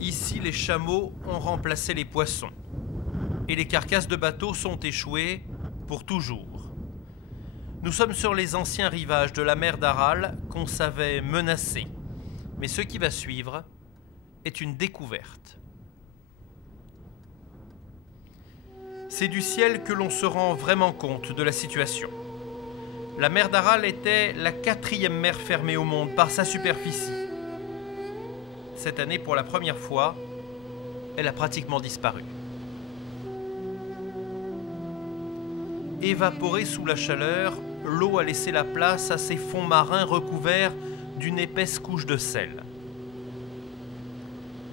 Ici, les chameaux ont remplacé les poissons. Et les carcasses de bateaux sont échouées pour toujours. Nous sommes sur les anciens rivages de la mer d'Aral qu'on savait menacés. Mais ce qui va suivre est une découverte. C'est du ciel que l'on se rend vraiment compte de la situation. La mer d'Aral était la 4e mer fermée au monde par sa superficie. Cette année, pour la première fois, elle a pratiquement disparu. Évaporée sous la chaleur, l'eau a laissé la place à ces fonds marins recouverts d'une épaisse couche de sel.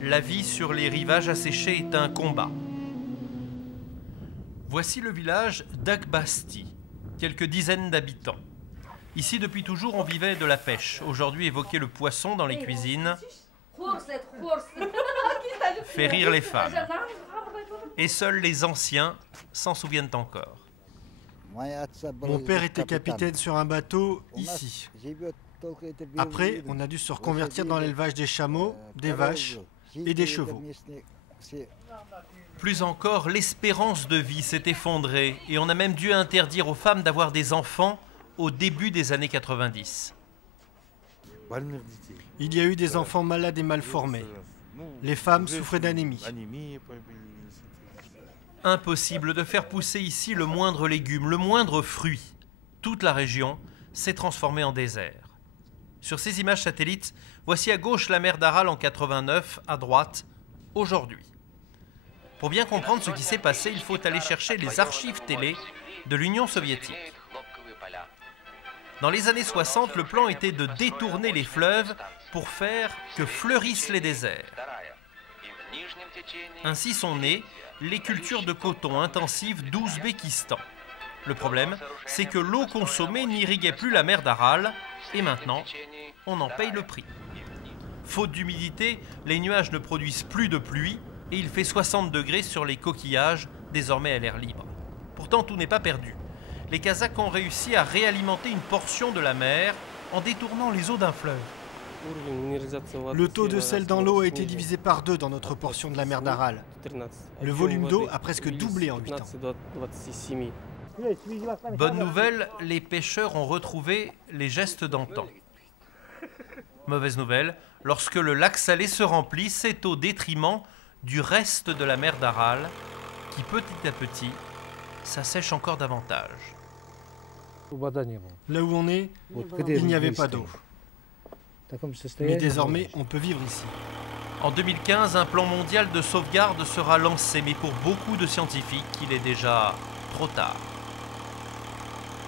La vie sur les rivages asséchés est un combat. Voici le village d'Akbasti, quelques dizaines d'habitants. Ici, depuis toujours, on vivait de la pêche. Aujourd'hui, évoquer le poisson dans les cuisines fait rire les femmes. Et seuls les anciens s'en souviennent encore. Mon père était capitaine sur un bateau ici. Après, on a dû se reconvertir dans l'élevage des chameaux, des vaches et des chevaux. Plus encore, l'espérance de vie s'est effondrée et on a même dû interdire aux femmes d'avoir des enfants au début des années 90. Il y a eu des enfants malades et mal formés. Les femmes souffraient d'anémie. Impossible de faire pousser ici le moindre légume, le moindre fruit. Toute la région s'est transformée en désert. Sur ces images satellites, voici à gauche la mer d'Aral en 89, à droite, aujourd'hui. Pour bien comprendre ce qui s'est passé, il faut aller chercher les archives télé de l'Union soviétique. Dans les années 60, le plan était de détourner les fleuves pour faire que fleurissent les déserts. Ainsi sont nées les cultures de coton intensives d'Ouzbékistan. Le problème, c'est que l'eau consommée n'irriguait plus la mer d'Aral, et maintenant, on en paye le prix. Faute d'humidité, les nuages ne produisent plus de pluie, et il fait 60 degrés sur les coquillages, désormais à l'air libre. Pourtant, tout n'est pas perdu. Les Kazakhs ont réussi à réalimenter une portion de la mer en détournant les eaux d'un fleuve. Le taux de sel dans l'eau a été divisé par 2 dans notre portion de la mer d'Aral. Le volume d'eau a presque doublé en 8 ans. Bonne nouvelle, les pêcheurs ont retrouvé les gestes d'antan. Mauvaise nouvelle, lorsque le lac salé se remplit, c'est au détriment du reste de la mer d'Aral qui, petit à petit, s'assèche encore davantage. Là où on est, il n'y avait pas d'eau. Mais désormais, on peut vivre ici. En 2015, un plan mondial de sauvegarde sera lancé, mais pour beaucoup de scientifiques, il est déjà trop tard.